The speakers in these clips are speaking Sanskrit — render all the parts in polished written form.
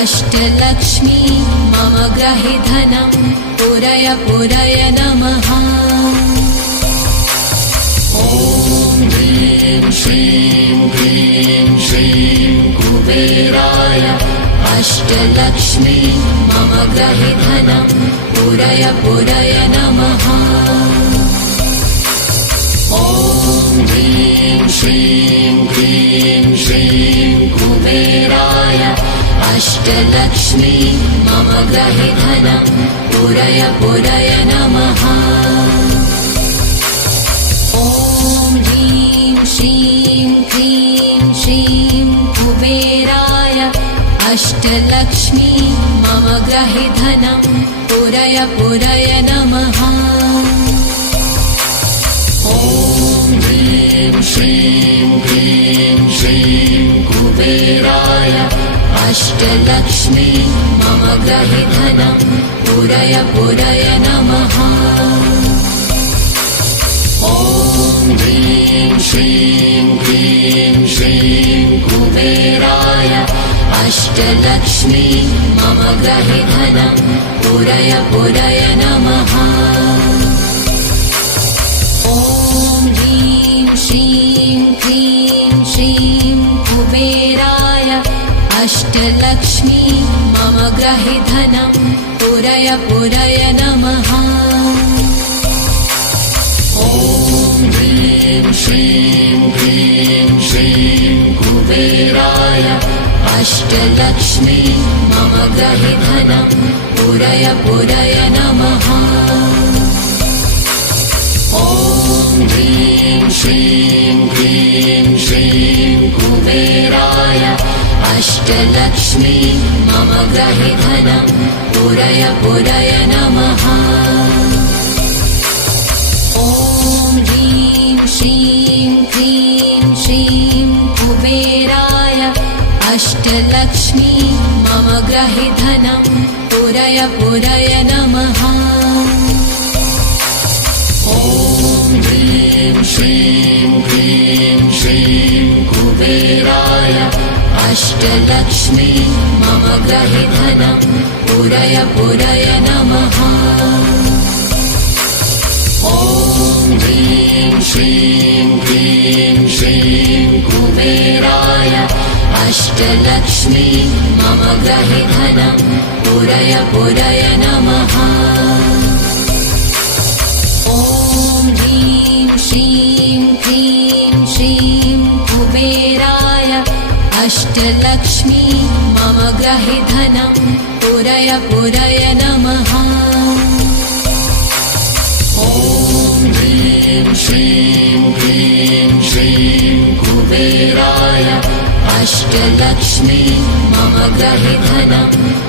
अष्टलक्ष्मी मम गृहे धनं पूरय पूरय नमः। ॐ ह्रीं श्रीं क्लीं श्रीं कुबेराय अष्टलक्ष्मी मम गृहे धनं पूरय पूरय नमः। ॐ ह्रीं श्रीं क्लीं श्रीं कुबेराय अष्टलक्ष्मी मम गृहे धनं पूरय पूरय नमः। ॐ ह्रीं श्रीं क्लीं श्रीं कुबेराय अष्टलक्ष्मी मम गृहे धनं पूरय पूरय नमः। ॐ ह्रीं श्रीं क्लीं श्रीं कुबेराय अष्टलक्ष्मी मम गृहे धनं पूरय पूरय नमः। ॐ ह्रीं श्रीं क्लीं श्रीं कुबेराय अष्टलक्ष्मी मम गृहे धनं पूरय पूरय नमः। ॐ ह्रीं श्रीं क्लीं श्रीं कुबेराय अष्टलक्ष्मी मम गृहे धनं पूरय पूरय नमः। ॐ ह्रीं श्रीं क्लीं श्रीं कुबेराय अष्टलक्ष्मी मम गृहे धनं पूरय पूरय नमः। ॐ ह्रीं श्रीं क्लीं श्रीं कुबेराय अष्टलक्ष्मी मम गृहे धनं पूरय पूरय नमः। ॐ ह्रीं श्रीं क्लीं श्रीं कुबेराय अष्टलक्ष्मी मम गृहे धनं पूरय पूरय नमः। ॐ ह्रीं श्रीं क्लीं श्रीं कुबेराय अष्टलक्ष्मी मम गृहे धनं पूरय पूरय नमः। ॐ ह्रीं श्रीं क्लीं श्रीं कुबेराय अष्टलक्ष्मी मम गृहे धनं पूरय पूरय नमः। ॐ ह्रीं श्रीं क्लीं श्रीं कुबेराय अष्टलक्ष्मी मम गृहे धनं पूरय पूरय नमः। ॐ ह्रीं श्रीं क्लीं श्रीं कुबेराय अष्टलक्ष्मी मम गृहे धनं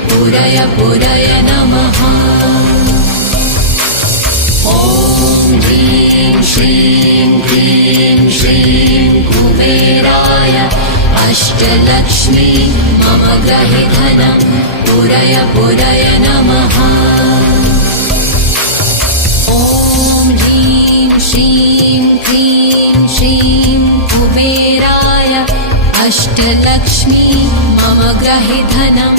पूरय पूरय नमः। ॐ ह्रीं श्रीं क्लीं श्रीं कुबेराय अष्टलक्ष्मी मम गृहे धनं पूरय पूरय नमः। ॐ ह्रीं श्रीं क्लीं श्रीं कुबेराय अष्टलक्ष्मी मम गृहे धनं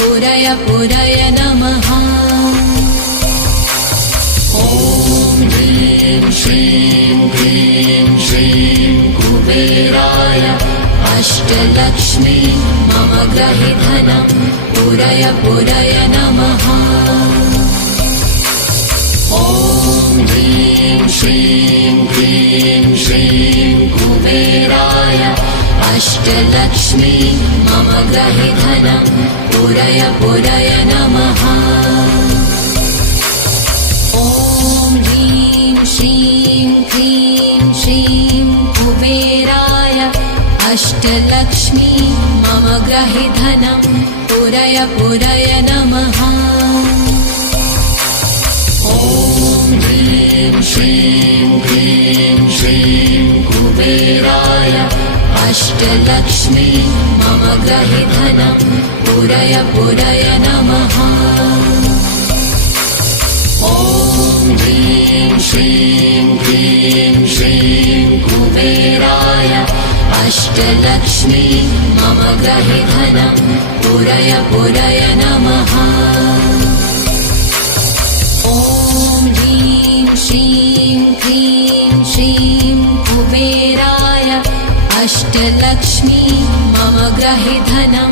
पूरय पूरय नमः। ॐ ह्रीं श्रीं क्लीं श्रीं कुबेराय अष्टलक्ष्मी मम गृहे धनं पूरय पूरय नमः। ॐ ह्रीं श्रीं क्लीं श्रीं कुबेराय अष्टलक्ष्मी मम गृहे धनं पूरय पूरय नमः। ॐ ह्रीं श्रीं क्लीं श्रीं कुबेराय अष्टलक्ष्मी मम गृहे धनं पूरय पूरय नमः। ॐ ह्रीं श्रीं क्लीं श्रीं कुबेराय अष्टलक्ष्मी मम गृहे धनं पूरय पूरय नमः। ॐ ह्रीं श्रीं क्लीं श्रीं कुबेराय अष्टलक्ष्मी मम गृहे धनं पूरय पूरय नमः। ॐ ह्रीं श्रीं क्लीं श्रीं कुबेराय अष्टलक्ष्मी मम गृहे धनं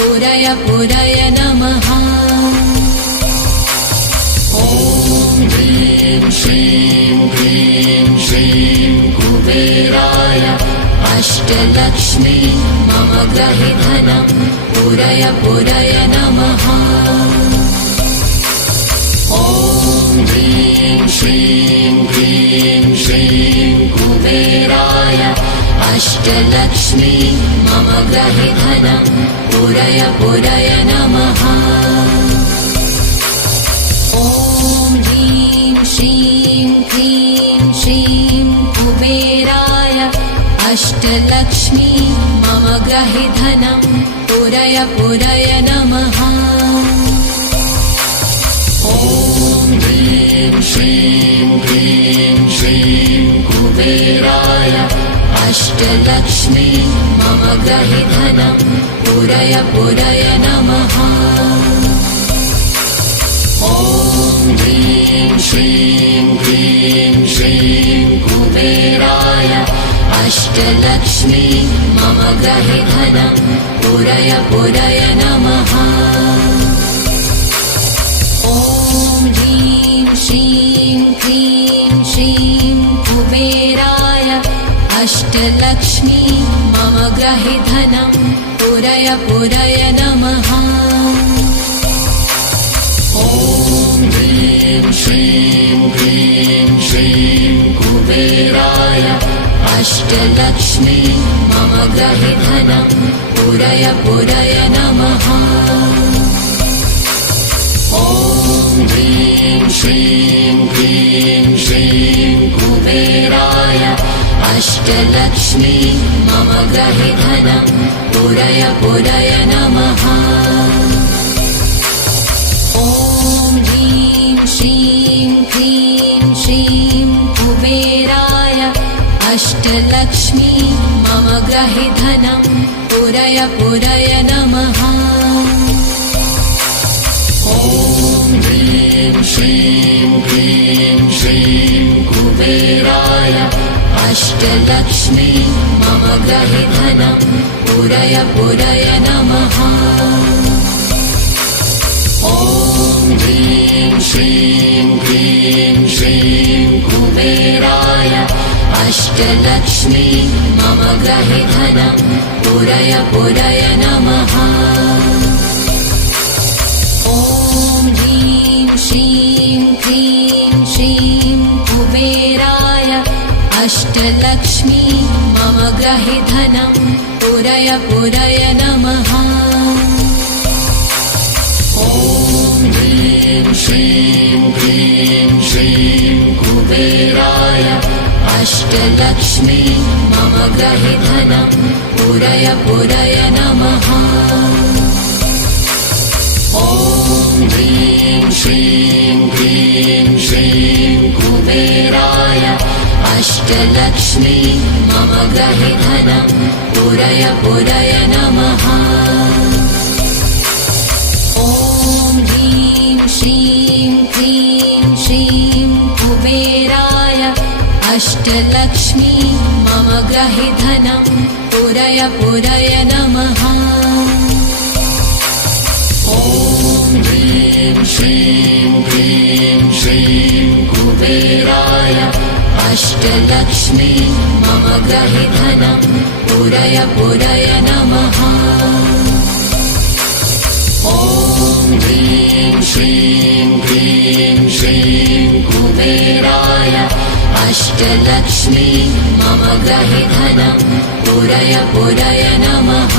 पूरय पूरय नमः। ॐ ह्रीं श्रीं क्लीं श्रीं कुबेराय अष्टलक्ष्मी मम गृहे धनं पूरय पूरय नमः। ॐ ह्रीं श्रीं क्लीं श्रीं कुबेराय अष्टलक्ष्मी मम गृहे धनं पूरय पूरय नमः। ॐ ह्रीं श्रीं क्लीं श्रीं कुबेराय अष्टलक्ष्मी मम गृहे धनं पूरय पूरय नमः। ॐ ह्रीं श्रीं क्लीं श्रीं कुबेराय अष्टलक्ष्मी मम गृहे धनं पूरय पूरय नमः। ॐ ह्रीं श्रीं क्लीं श्रीं कुबेराय अष्टलक्ष्मी मम गृहे धनं पूरय पूरय नमः। ॐ ह्रीं श्रीं क्लीं श्रीं कुबेराय अष्टलक्ष्मी मम गृहे धनं पूरय पूरय नमः। ॐ ह्रीं श्रीं क्लीं श्रीं कुबेराय अष्टलक्ष्मी मम गृहे धनं पूरय पूरय नमः। ॐ ह्रीं श्रीं क्लीं श्रीं कुबेराय अष्टलक्ष्मी मम गृहे धनं पूरय पूरय नमः। ॐ ह्रीं श्रीं क्लीं श्रीं कुबेराय अष्टलक्ष्मी मम गृहे धनं पूरय पूरय नमः। ॐ ह्रीं श्रीं क्लीं श्रीं कुबेराय अष्टलक्ष्मी मम गृहे धनं पूरय पूरय नमः। ॐ ह्रीं श्रीं क्लीं श्रीं कुबेराय अष्टलक्ष्मी मम गृहे धनं पूरय पूरय नमः। ॐ ह्रीं श्रीं क्लीं श्रीं कुबेराय अष्टलक्ष्मी मम गृहे धनं पूरय पूरय नमः। ॐ ह्रीं श्रीं क्लीं श्रीं कुबेराय अष्टलक्ष्मी मम गृहे धनं पूरय पूरय नमः। ॐ ह्रीं श्रीं क्लीं श्रीं कुबेराय अष्टलक्ष्मी मम गृहे धनं पूरय पूरय नमः। ॐ ह्रीं श्रीं क्लीं श्रीं कुबेराय अष्टलक्ष्मी मम गृहे धनं पूरय पूरय नमः। ॐ ह्रीं श्रीं क्लीं श्रीं कुबेराय अष्टलक्ष्मी मम गृहे धनं पूरय पूरय नमः। ॐ ह्रीं श्रीं क्लीं श्रीं कुबेराय अष्टलक्ष्मी मम गृहे धनं पूरय पूरय नमः।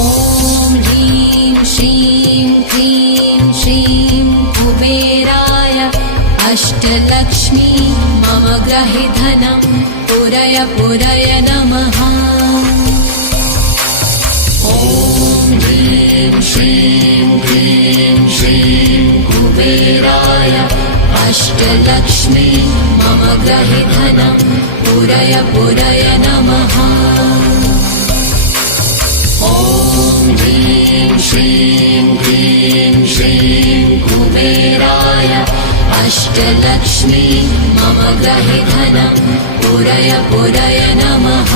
ॐ ह्रीं श्रीं क्लीं श्रीं कुबेराय अष्टलक्ष्मी मम गृहे धनं पूरय पूरय नमः। ॐ ह्रीं श्रीं क्लीं श्रीं कुबेराय अष्टलक्ष्मी मम गृहे धनं पूरय पूरय नमः। ह्रीं श्रीं क्लीं श्रीं कुबेराय अष्टलक्ष्मी मम गृहे धनं पूरय पूरय नमः।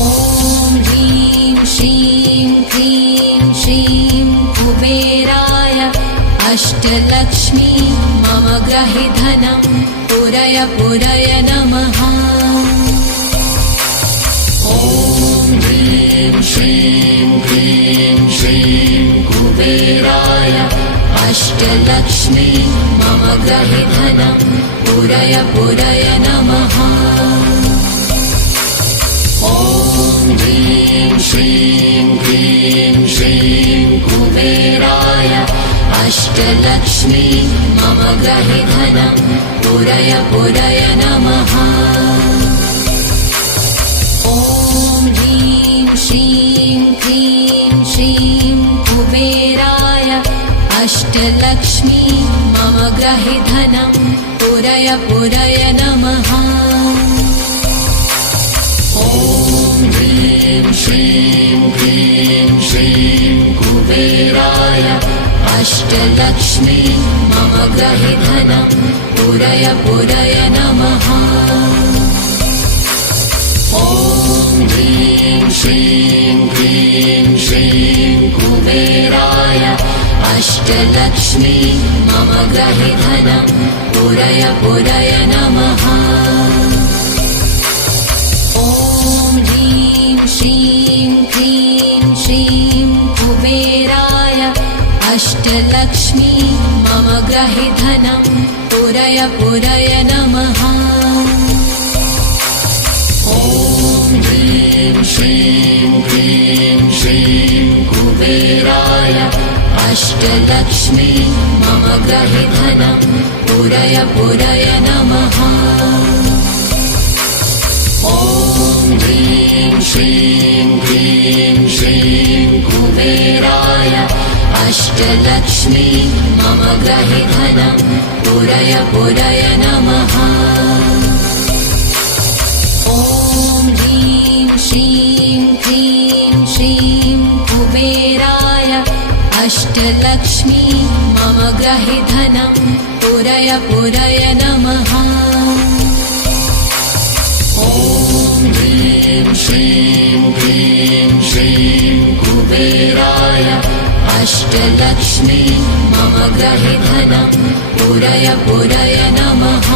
ॐ ह्रीं श्रीं क्लीं श्रीं कुबेराय अष्टलक्ष्मी मम गृहे धनं पूरय पूरय नमः। ॐ ह्रीं श्रीं क्लीं श्रीं कुबेराय अष्टलक्ष्मी मम गृहे धनं पूरय पूरय नमः। ॐ ह्रीं श्रीं क्लीं श्रीं कुबेराय अष्टलक्ष्मी मम गृहे धनं पूरय पूरय नमः। ॐ ह्रीं श्रीं क्लीं श्रीं कुबेराय अष्टलक्ष्मी मम गृहे धनं पूरय पूरय नमः। ॐ ह्रीं श्रीं क्लीं श्रीं कुबेराय अष्टलक्ष्मी मम गृहे धनं पूरय पूरय नमः। ॐ ह्रीं श्रीं क्लीं श्रीं कुबेराय अष्टलक्ष्मी मम गृहे धनं पूरय पूरय नमः। ॐ ह्रीं श्रीं क्लीं श्रीं कुबेराय अष्टलक्ष्मी मम गृहे धनं पूरय पूरय नमः। ॐ ह्रीं श्रीं क्लीं श्रीं कुबेराय अष्टलक्ष्मी मम गृहे धनं पूरय पूरय नमः। ॐ ह्रीं श्रीं क्लीं श्रीं कुबेराय अष्टलक्ष्मी मम गृहे धनं पूरय पूरय नमः। ॐ ह्रीं श्रीं क्लीं श्रीं कुबेराय अष्टलक्ष्मी मम गृहे धनं पूरय पूरय नमः। ॐ ह्रीं श्रीं क्लीं श्रीं कुबेराय अष्टलक्ष्मी मम गृहे धनं पूरय पूरय नमः।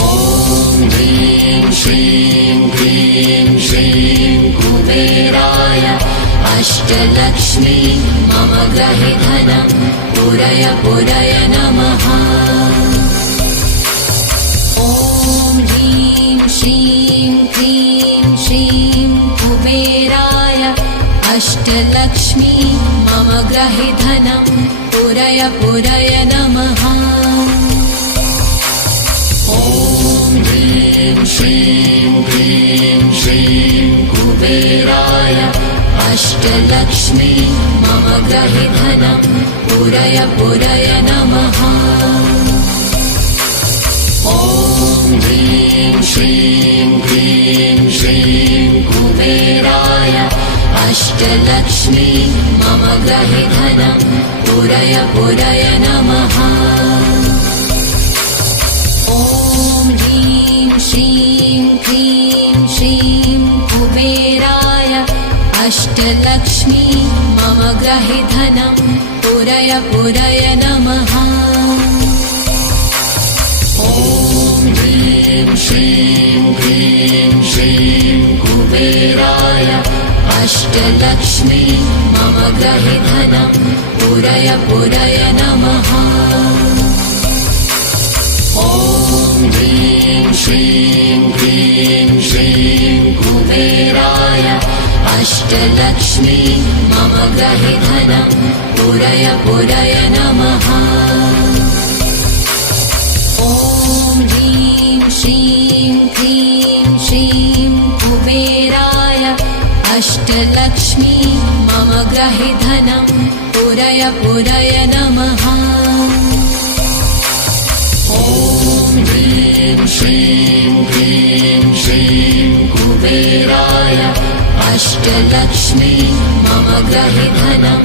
ॐ ह्रीं श्रीं क्लीं श्रीं कुबेराय अष्टलक्ष्मी मम गृहे धनं पूरय पूरय नमः। ॐ ह्रीं श्रीं क्लीं श्रीं कुबेराय अष्टलक्ष्मी मम गृहे धनं पूरय पूरय नमः। ॐ ह्रीं श्रीं क्लीं श्रीं कुबेराय अष्टलक्ष्मी मम गृहे धनं पूरय पूरय नमः। ॐ ह्रीं श्रीं क्लीं श्रीं कुबेराय अष्टलक्ष्मी मम गृहे धनं पूरय पूरय नमः। ॐ ह्रीं श्रीं क्लीं श्रीं कुबेराय अष्टलक्ष्मी मम गृहे धनं पूरय पूरय नमः। ॐ ह्रीं श्रीं क्लीं श्रीं कुबेराय अष्टलक्ष्मी मम गृहे धनं पूरय पूरय नमः। ॐ ह्रीं श्रीं क्लीं श्रीं कुबेराय अष्टलक्ष्मी मम गृहे धनं पूरय पूरय नमः। ॐ ह्रीं श्रीं क्लीं श्रीं कुबेराय अष्टलक्ष्मी मम गृहे धनं पूरय पूरय नमः। ॐ ह्रीं श्रीं क्लीं श्रीं कुबेराय अष्टलक्ष्मी मम गृहे धनं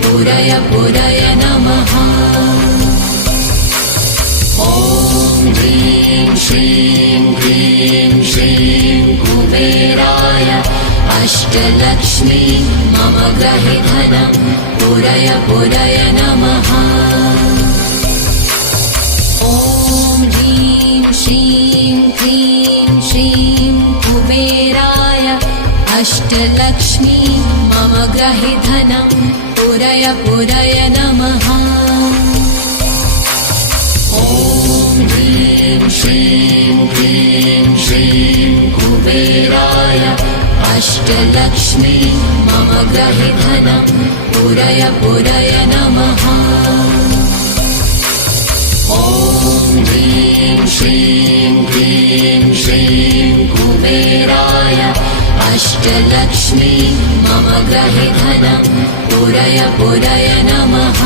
पूरय पूरय नमः। ॐ ह्रीं श्रीं क्लीं श्रीं कुबेराय अष्टलक्ष्मी मम गृहे धनं पूरय पूरय नमः। ॐ ह्रीं श्रीं क्लीं श्रीं कुबेराय अष्टलक्ष्मी मम गृहे धनं पूरय पूरय नमः। ॐ ह्रीं श्रीं क्लीं श्रीं कुबेराय अष्टलक्ष्मी मम गृहे धनं पूरय पूरय नमः। ॐ ह्रीं श्रीं क्लीं श्रीं कुबेराय अष्टलक्ष्मी मम गृहे धनं पूरय पूरय नमः।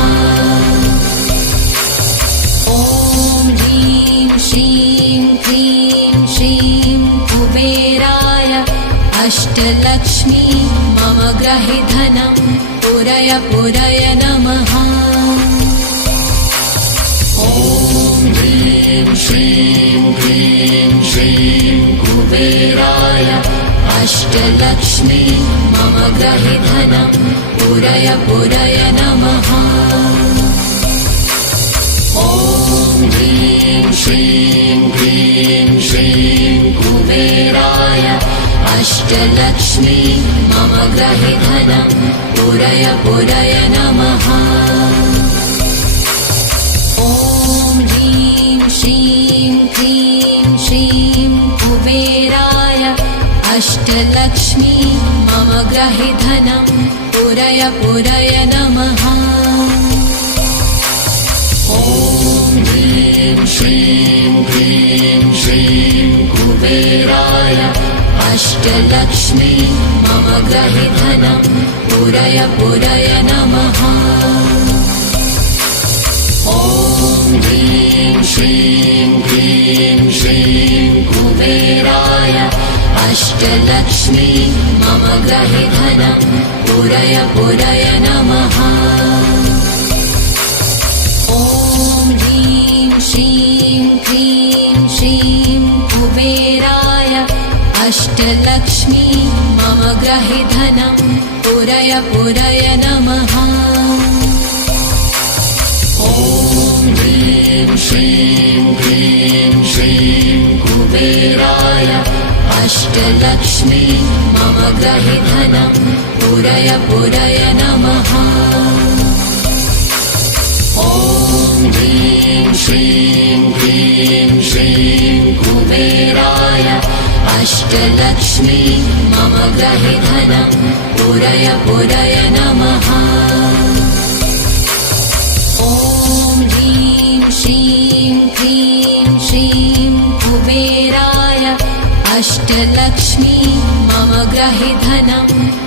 ॐ ह्रीं श्रीं क्लीं श्रीं कुबेराय अष्टलक्ष्मी मम गृहे धनं पूरय पूरय नमः। ॐ ह्रीं श्रीं क्लीं श्रीं कुबेराय अष्टलक्ष्मी मम गृहे धनं पूरय पूरय नमः। ॐ ह्रीं श्रीं क्लीं श्रीं कुबेराय अष्टलक्ष्मी मम गृहे धनं पूरय पूरय नमः। ॐ ह्रीं श्रीं क्लीं श्रीं कुबेराय अष्टलक्ष्मी मम गृहे धनं पूरय पूरय नमः। ॐ ह्रीं श्रीं क्लीं श्रीं कुबेराय अष्टलक्ष्मी मम गृहे धनं पूरय पूरय नमः। ॐ ह्रीं श्रीं क्लीं श्रीं कुबेराय अष्टलक्ष्मी मम गृहे धनं पूरय पूरय नमः। ॐ ह्रीं श्रीं क्लीं श्रीं कुबेराय अष्टलक्ष्मी मम गृहे धनं पूरय पूरय नमः। ॐ ह्रीं श्रीं क्लीं श्रीं कुबेराय अष्टलक्ष्मी मम गृहे धनं पूरय पूरय नमः। ॐ ह्रीं श्रीं क्लीं श्रीं कुबेराय अष्टलक्ष्मी मम गृहे धनं पूरय पूरय नमः। ॐ ह्रीं श्रीं क्लीं श्रीं कुबेराय अष्टलक्ष्मी मम गृहे धनं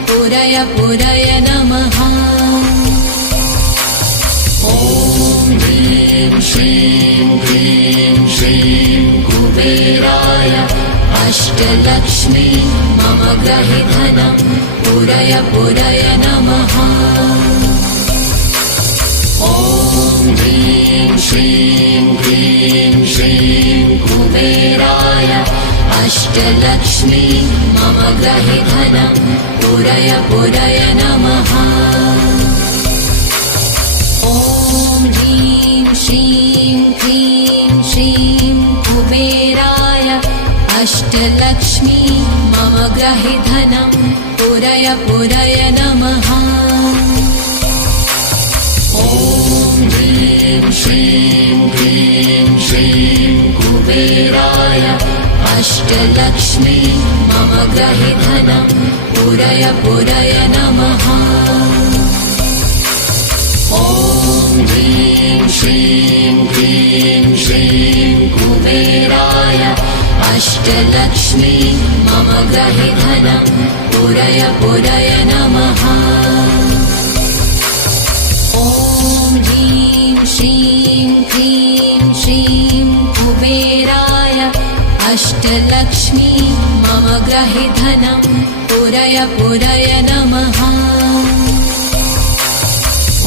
पूरय पूरय नमः। ॐ ह्रीं श्रीं क्लीं श्रीं कुबेराय अष्टलक्ष्मी मम गृहे धनं पूरय पूरय नमः। ॐ ह्रीं श्रीं क्लीं श्रीं कुबेराय अष्टलक्ष्मी मम गृहे धनं पूरय पूरय नमः। ॐ ह्रीं श्रीं क्लीं श्रीं कुबेराय अष्टलक्ष्मी मम गृहे धनं पूरय पूरय नमः। ॐ ह्रीं श्रीं क्लीं श्रीं कुबेराय अष्टलक्ष्मी मम गृहे धनं पूरय पूरय नमः। ॐ ह्रीं श्रीं क्लीं श्रीं कुबेराय अष्टलक्ष्मी मम गृहे धनं पूरय पूरय नमः। ॐ ह्रीं श्रीं क्लीं श्रीं कुबेराय अष्टलक्ष्मी मम ग्रहे धनं पूरय पूरय नमः।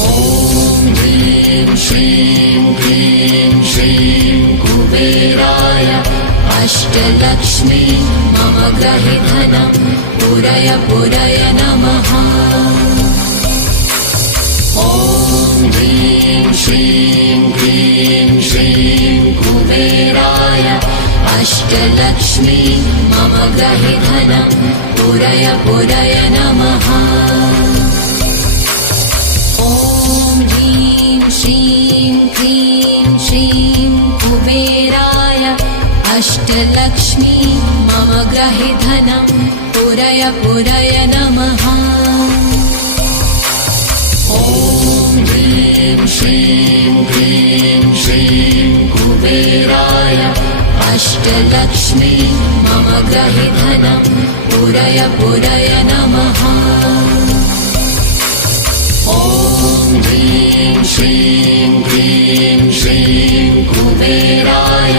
ॐ ह्रीं श्रीं क्लीं श्रीं कुबेराय अष्टलक्ष्मी मम ग्रहे धनं पूरय पूरय नमः। ॐ ह्रीं श्रीं क्लीं श्रीं कुबेराय अष्टलक्ष्मी मम ग्रहे धनं पूरय पूरय नमः। ॐ ह्रीं श्रीं क्लीं श्रीं कुबेराय अष्टलक्ष्मी मम ग्रहे धनं पूरय पूरय नमः। ॐ ह्रीं श्रीं क्लीं श्रीं कुबेराय अष्टलक्ष्मी मम ग्रहे धनं पूरय पूरय नमः। ॐ ह्रीं श्रीं क्लीं श्रीं कुबेराय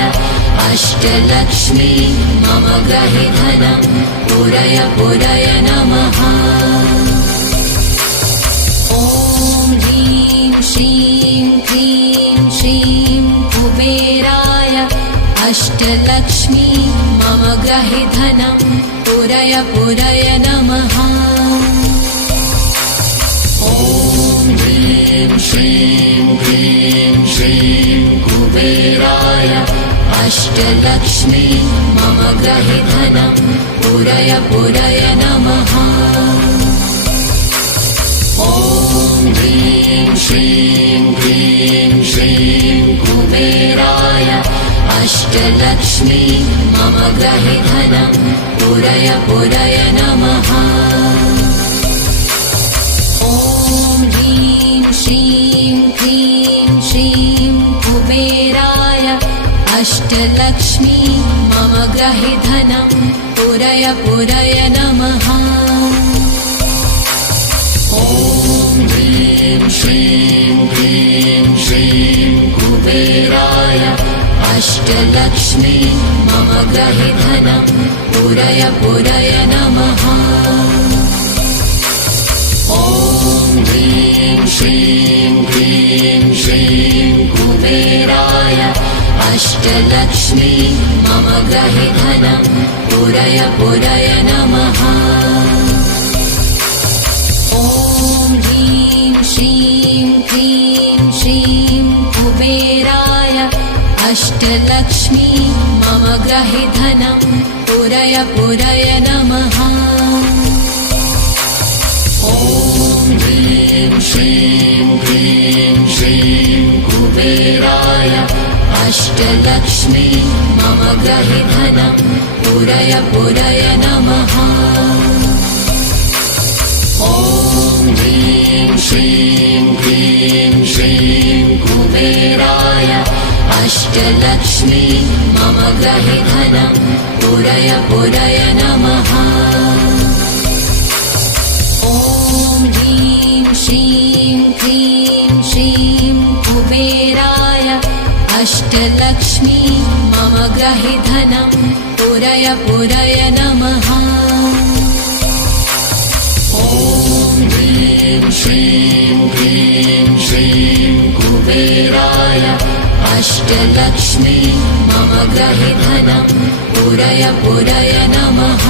अष्टलक्ष्मी मम ग्रहे धनं पूरय पूरय नमः। ॐ ह्रीं श्रीं क्लीं श्रीं कुबेराय अष्टलक्ष्मी मम ग्रहे धनं पूरय पूरय नमः। ॐ ह्रीं श्रीं क्लीं श्रीं कुबेराय अष्टलक्ष्मी मम ग्रहे धनं पूरय पूरय नमः। ॐ ह्रीं श्रीं क्लीं श्रीं कुबेराय अष्टलक्ष्मी मम ग्रहे धनं पूरय पूरय नमः। ॐ ह्रीं श्रीं क्लीं श्रीं कुबेराय अष्टलक्ष्मी मम ग्रहे धनं पूरय पूरय नमः। ॐ ह्रीं श्रीं क्लीं श्रीं कुबेराय अष्टलक्ष्मी मम ग्रहे धनं पूरय पूरय नमः। ॐ ह्रीं श्रीं क्लीं श्रीं कुबेराय अष्टलक्ष्मी मम ग्रहे धनं पूरय पूरय नमः। ॐ ह्रीं श्रीं क्लीं श्रीं कुबेराय अष्टलक्ष्मी मम ग्रहे धनं पूरय पूरय नमः। ॐ ह्रीं श्रीं क्लीं श्रीं कुबेराय अष्टलक्ष्मी मम ग्रहे धनं पूरय पूरय नमः। ॐ ह्रीं श्रीं क्लीं श्रीं कुबेराय अष्टलक्ष्मी मम ग्रहे धनं पूरय पूरय नमः। ॐ ह्रीं श्रीं क्लीं श्रीं कुबेराय अष्टलक्ष्मी मम ग्रहे धनं पूरय पूरय नमः। ॐ ह्रीं श्रीं क्लीं श्रीं कुबेराय अष्टलक्ष्मी मम ग्रहे धनं पूरय पूरय नमः।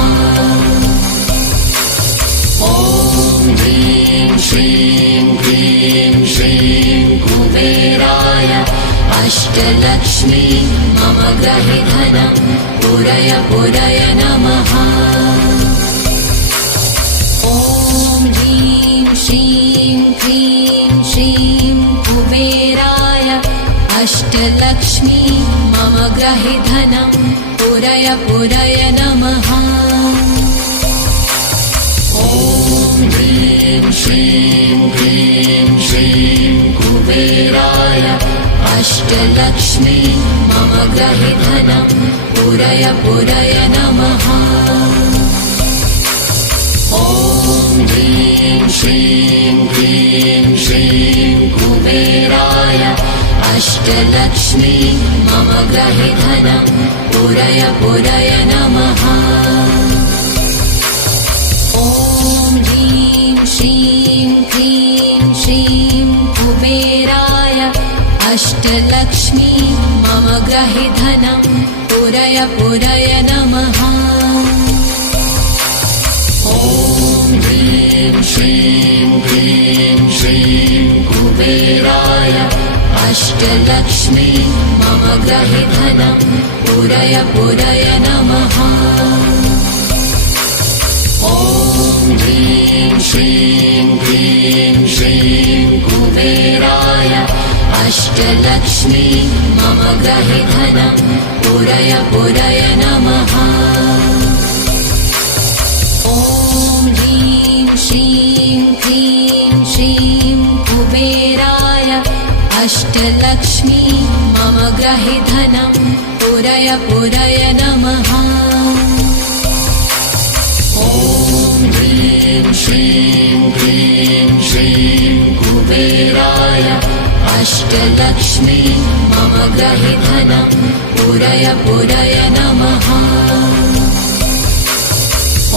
ॐ ह्रीं श्रीं क्लीं श्रीं कुबेराय अष्टलक्ष्मी मम ग्रहे धनं पूरय पूरय नमः। ॐ ह्रीं श्रीं क्लीं श्रीं कुबेराय अष्टलक्ष्मी मम ग्रहे धनं पूरय पूरय नमः। ॐ ह्रीं श्रीं क्लीं श्रीं कुबेराय अष्टलक्ष्मी मम ग्रहे धनं पूरय पूरय नमः। ॐ ह्रीं श्रीं क्लीं श्रीं कुबेराय अष्टलक्ष्मी मम ग्रहे धनं पूरय पूरय नमः। अष्टलक्ष्मी मम ग्रहे धनं पूरय पूरय नमः। ॐ ह्रीं श्रीं क्लीं श्रीं कुबेराय अष्टलक्ष्मी मम ग्रहे धनं पूरय पूरय नमः। ॐ ह्रीं श्रीं क्लीं श्रीं कुबेराय अष्टलक्ष्मी मम ग्रहे धनं पूरय पूरय नमः। ॐ ह्रीं श्रीं क्लीं श्रीं कुबेराय अष्टलक्ष्मी मम ग्रहे धनं पूरय पूरय नमः। ॐ ह्रीं श्रीं क्लीं श्रीं कुबेराय अष्टलक्ष्मी मम ग्रहे धनं पूरय पूरय नमः।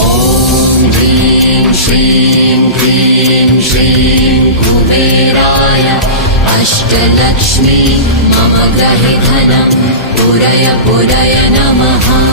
ॐ ह्रीं श्रीं क्लीं श्रीं कुबेराय अष्टलक्ष्मी मम ग्रहे धनं पूरय पूरय नमः।